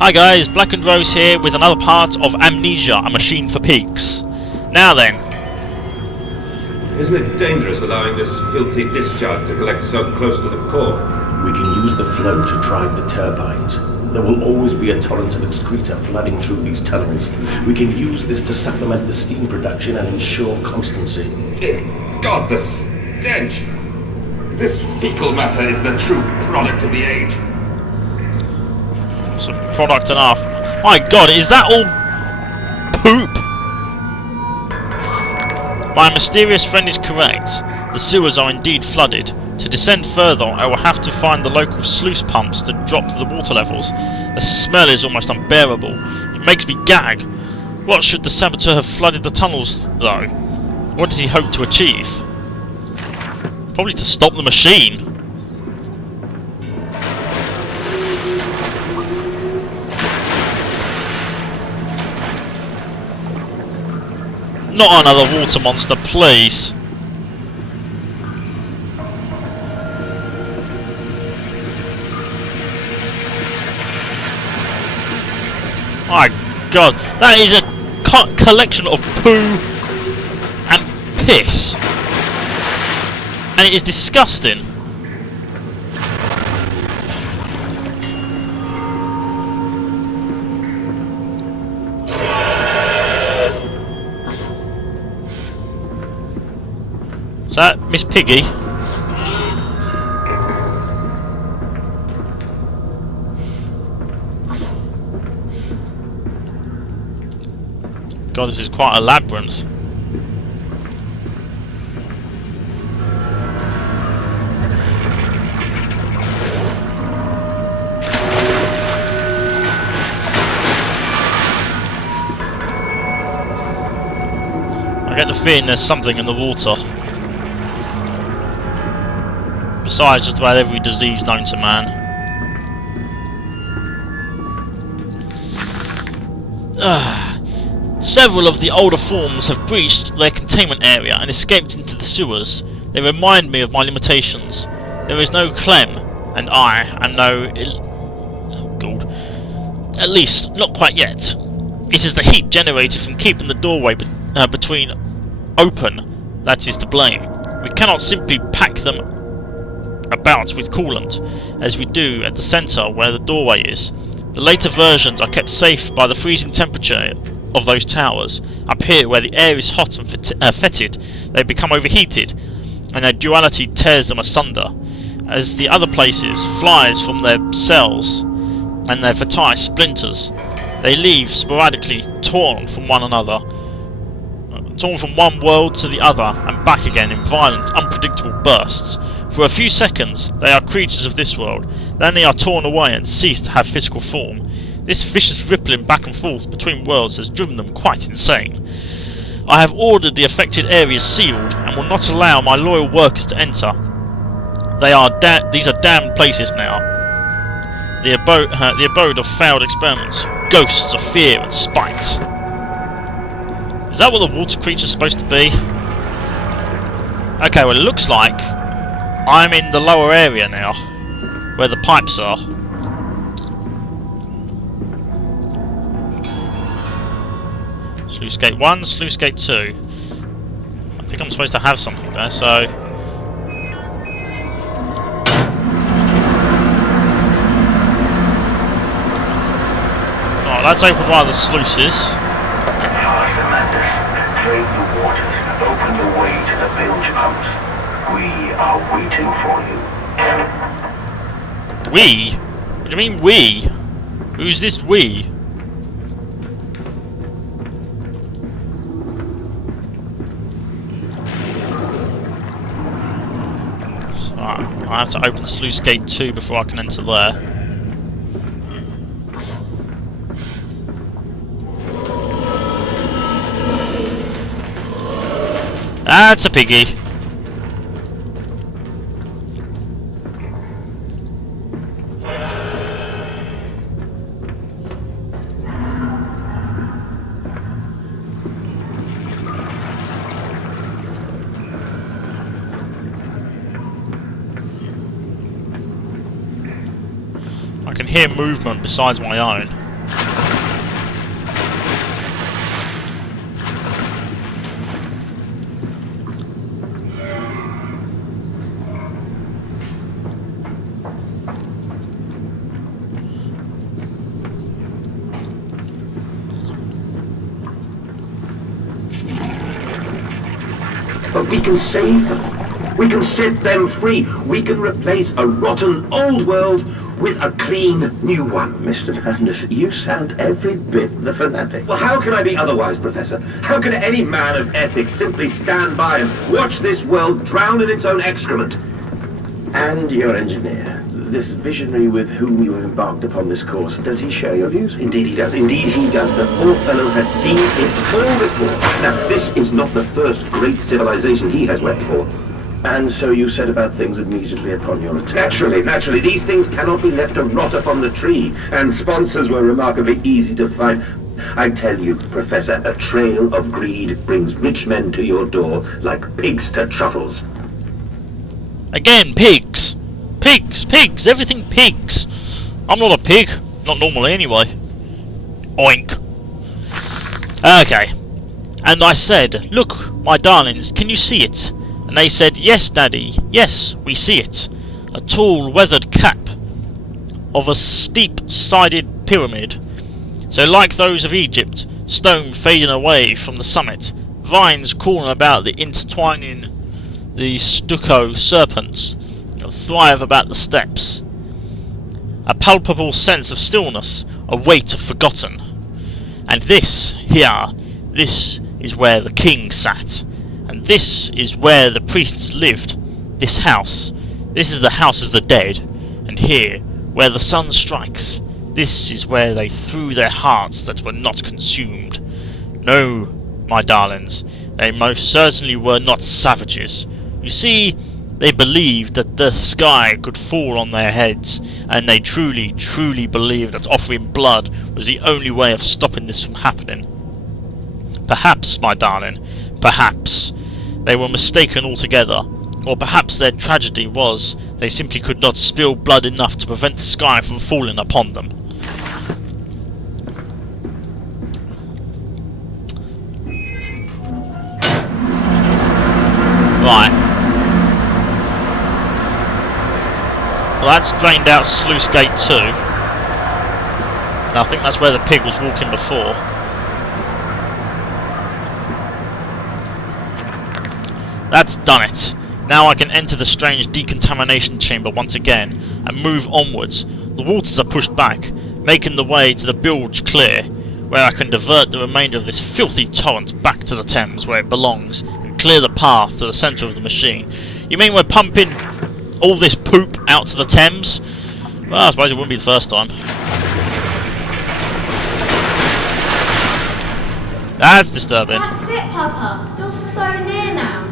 Hi guys, blackendrose here with another part of Amnesia, a machine for pigs. Now then. Isn't it dangerous allowing this filthy discharge to collect so close to the core? We can use the flow to drive the turbines. There will always be a torrent of excreta flooding through these tunnels. We can use this to supplement the steam production and ensure constancy. Dear God, the stench! This fecal matter is the true product of the age. Some product enough. My God, is that all poop? My mysterious friend is correct. The sewers are indeed flooded. To descend further, I will have to find the local sluice pumps to drop the water levels. The smell is almost unbearable. It makes me gag. What should the saboteur have flooded the tunnels, though? What did he hope to achieve? Probably to stop the machine. Not another water monster, please. My God, that is a collection of poo and piss, and it is disgusting. Is that Miss Piggy? God, this is quite a labyrinth. I get the feeling there's something in the water. Besides just about every disease known to man. Several of the older forms have breached their containment area and escaped into the sewers. They remind me of my limitations. There is no Clem, and I am no... Oh God. At least, not quite yet. It is the heat generated from keeping the doorway between open that is to blame. We cannot simply pack them about with coolant, as we do at the centre where the doorway is. The later versions are kept safe by the freezing temperature of those towers. Up here, where the air is hot and fetid, they become overheated, and their duality tears them asunder. As the other places, flies from their cells, and their vitae splinters. They leave sporadically, torn from one another, torn from one world to the other, and back again in violent, unpredictable bursts. For a few seconds, they are creatures of this world. Then they are torn away and cease to have physical form. This vicious rippling back and forth between worlds has driven them quite insane. I have ordered the affected areas sealed and will not allow my loyal workers to enter. These are damned places now. The abode of failed experiments, ghosts of fear and spite. Is that what the water creature's supposed to be? Okay, well it looks like I'm in the lower area now, where the pipes are. Sluice gate 1, sluice gate 2. I think I'm supposed to have something there, so... Alright, let's open one of the sluices. Faster, Mandus. Drain the waters and open the way to the bilge pumps. We are waiting for you. We? What do you mean we? Who's this we? So, I have to open sluice gate 2 before I can enter there. That's a piggy. I can hear movement besides my own. But we can save them. We can set them free. We can replace a rotten old world with a clean new one. Mr. Mandus, you sound every bit the fanatic. Well, how can I be otherwise, Professor? How can any man of ethics simply stand by and watch this world drown in its own excrement? And your engineer, this visionary with whom you have embarked upon this course, does he share your views? Indeed he does. Indeed he does. The poor fellow has seen it all before. Now, this is not the first great civilization he has wept for. And so you set about things immediately upon your return? Naturally. These things cannot be left to rot upon the tree. And sponsors were remarkably easy to find. I tell you, Professor, a trail of greed brings rich men to your door like pigs to truffles. Again, pigs! Pigs! Everything pigs! I'm not a pig. Not normally, anyway. Oink. Okay. And I said, "Look, my darlings, can you see it?" And they said, "Yes, Daddy, yes, we see it. A tall, weathered cap of a steep-sided pyramid. So like those of Egypt, stone fading away from the summit, vines crawling about the intertwining the stucco serpents that thrive about the steps. A palpable sense of stillness, a weight of forgotten. And this, here, this is where the king sat. And this is where the priests lived. This house. This is the house of the dead. And here, where the sun strikes, this is where they threw their hearts that were not consumed. No, my darlings, they most certainly were not savages. You see, they believed that the sky could fall on their heads, and they truly, truly believed that offering blood was the only way of stopping this from happening. Perhaps, my darling, perhaps they were mistaken altogether, or perhaps their tragedy was they simply could not spill blood enough to prevent the sky from falling upon them. Right. Well, that's drained out Sluice Gate 2. And I think that's where the pig was walking before. That's done it. Now I can enter the strange decontamination chamber once again and move onwards. The waters are pushed back, making the way to the bilge clear, where I can divert the remainder of this filthy torrent back to the Thames where it belongs and clear the path to the centre of the machine. You mean we're pumping all this poop out to the Thames? Well, I suppose it wouldn't be the first time. That's disturbing. That's it, Papa. You're so near now.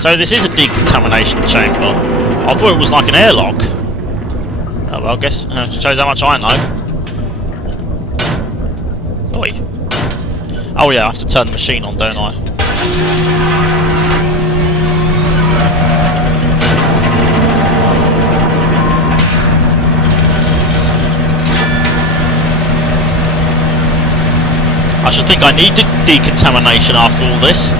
So this is a decontamination chamber. I thought it was like an airlock. Oh well, I guess shows how much I know. Oi. Oh yeah, I have to turn the machine on, don't I? I should think I need decontamination after all this.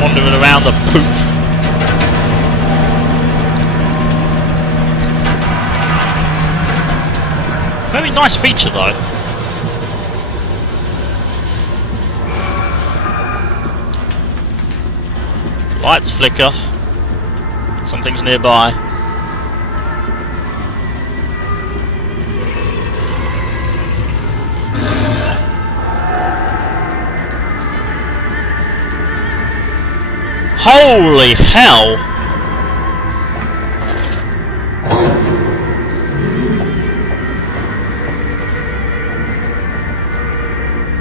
Wandering around the poop. Very nice feature though. Lights flicker. Something's nearby. Holy hell!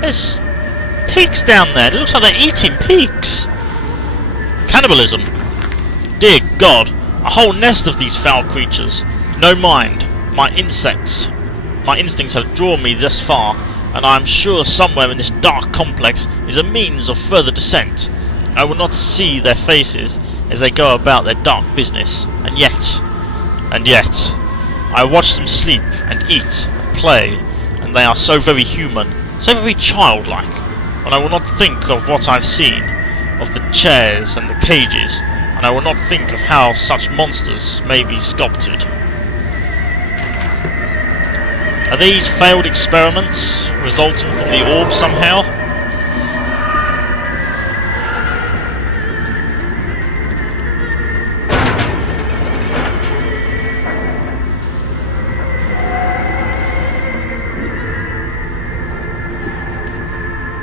There's pigs down there. It looks like they're eating pigs. Cannibalism. Dear God, a whole nest of these foul creatures. No mind. My instincts have drawn me this far, and I am sure somewhere in this dark complex is a means of further descent. I will not see their faces, as they go about their dark business, and yet, I watch them sleep and eat and play, and they are so very human, so very childlike, and I will not think of what I've seen, of the chairs and the cages, and I will not think of how such monsters may be sculpted. Are these failed experiments resulting from the orb somehow?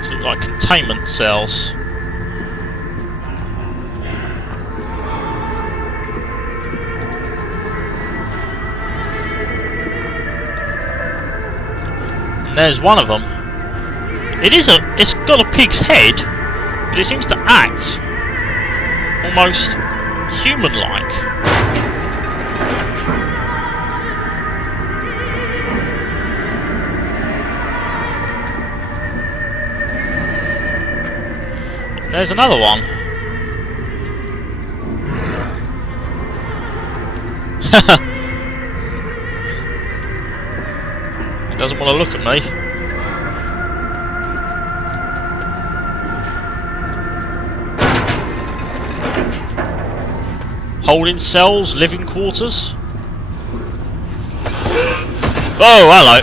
These look like containment cells. And there's one of them. It's got a pig's head, but it seems to act almost human-like. There's another one. It doesn't want to look at me. Holding cells, living quarters. Oh, hello.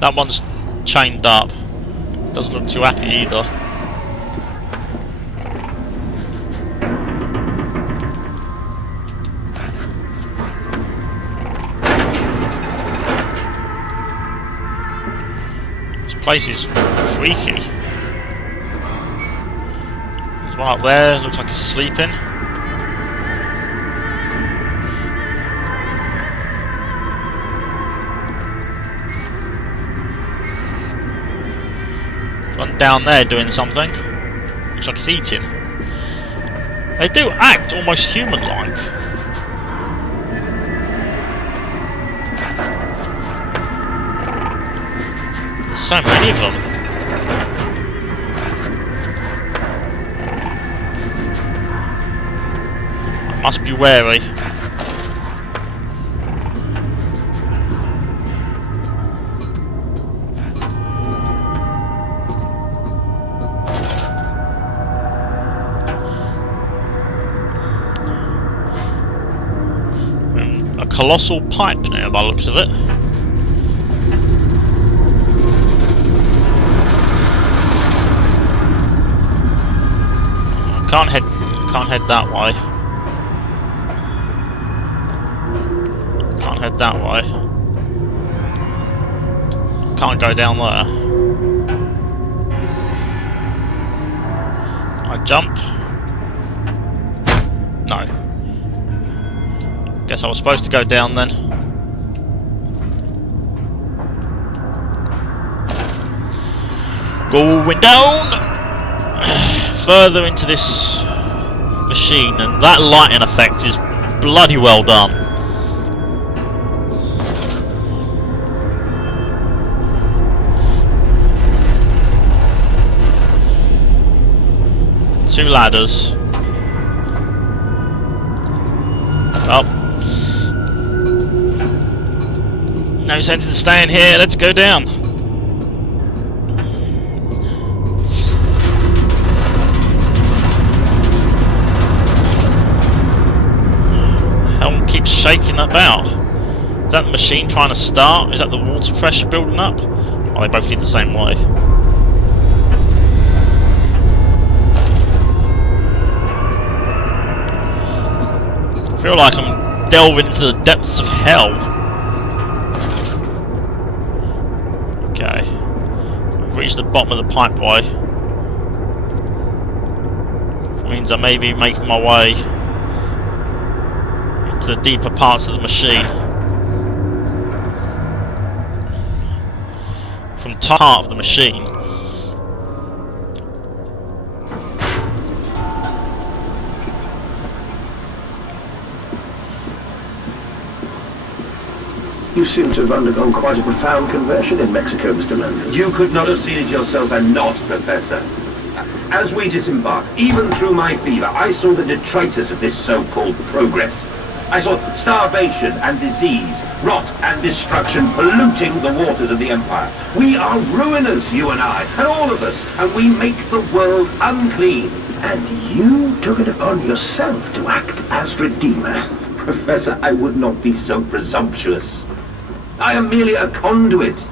That one's chained up. Doesn't look too happy either. This place is freaky. There's one up there, looks like he's sleeping. One down there doing something. Looks like he's eating. They do act almost human-like. There's so many of them. I must be wary. A colossal pipe now, by the looks of it. Can't head that way. Can't head that way. Can't go down there. I jump. No. Guess I was supposed to go down then. Going down! Further into this machine, and that lighting effect is bloody well done. Two ladders. Up. No sense in staying here, let's go down. Helm keeps shaking about. Is that the machine trying to start? Is that the water pressure building up? Oh, they both lead the same way. I feel like I'm delving into the depths of hell. Okay, we've reached the bottom of the pipeway, which means I may be making my way into the deeper parts of the machine. From the top part of the machine. You You seem to have undergone quite a profound conversion in Mexico, Mr. Landis. You could not have seen it yourself and not, Professor. As we disembarked, even through my fever, I saw the detritus of this so-called progress. I saw starvation and disease, rot and destruction polluting the waters of the Empire. We are ruiners, you and I, and all of us, and we make the world unclean. And you took it upon yourself to act as Redeemer. Professor, I would not be so presumptuous. I am merely a conduit.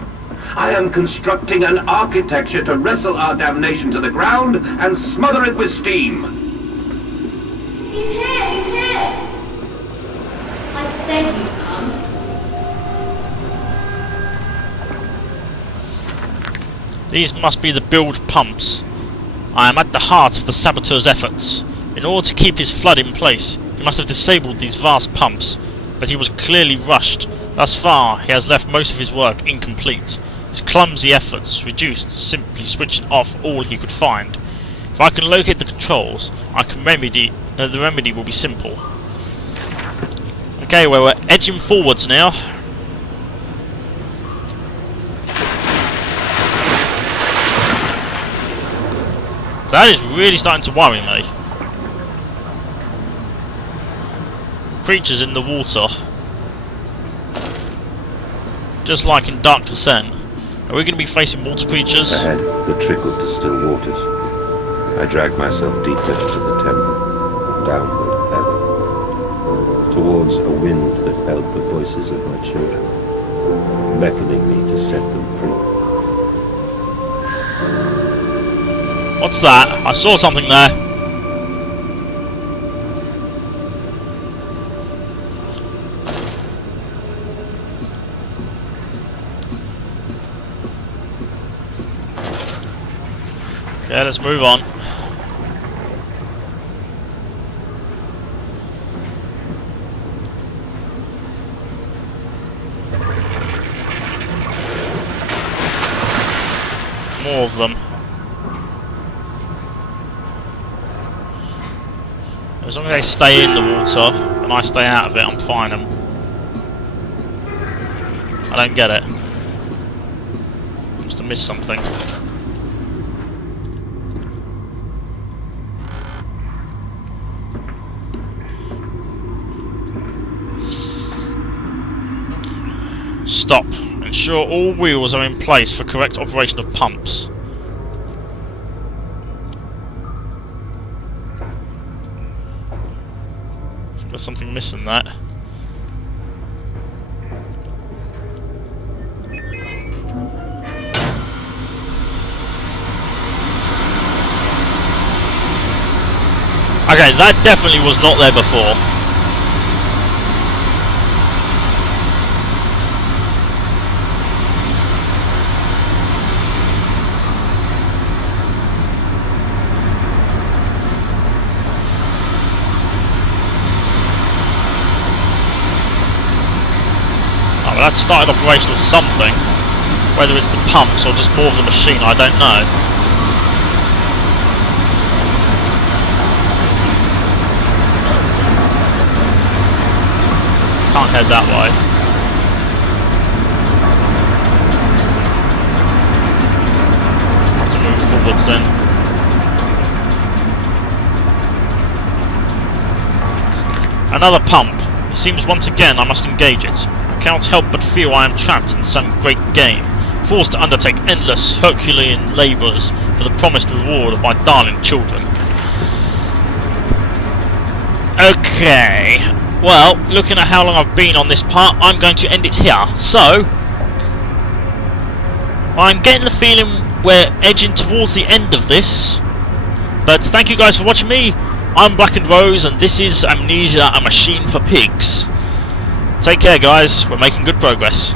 I am constructing an architecture to wrestle our damnation to the ground and smother it with steam. He's here, he's here! I said you'd come. These must be the build pumps. I am at the heart of the saboteur's efforts. In order to keep his flood in place, he must have disabled these vast pumps, but he was clearly rushed. Thus far, he has left most of his work incomplete. His clumsy efforts reduced to simply switching off all he could find. If I can locate the controls, the remedy will be simple. Okay, well, we're edging forwards now. That is really starting to worry me. Creatures in the water. Just like in Dark Descent. Are we going to be facing water creatures? Ahead, that trickled to still waters. I dragged myself deeper into the temple, downward ever, towards a wind that held the voices of my children, beckoning me to set them free. What's that? I saw something there. Okay, let's move on. More of them. As long as they stay in the water and I stay out of it, I'm fine. I don't get it. I must have missed something. Stop. Ensure all wheels are in place for correct operation of pumps. There's something missing that. Okay, that definitely was not there before. That started operation of something. Whether it's the pumps or just more of the machine, I don't know. Can't head that way. Have to move forwards then. Another pump. It seems once again I must engage it. I cannot help but feel I am trapped in some great game, forced to undertake endless Herculean labours for the promised reward of my darling children. Okay, well, looking at how long I've been on this part, I'm going to end it here. So, I'm getting the feeling we're edging towards the end of this, but thank you guys for watching me. I'm blackendrose, and this is Amnesia, a machine for pigs. Take care, guys. We're making good progress.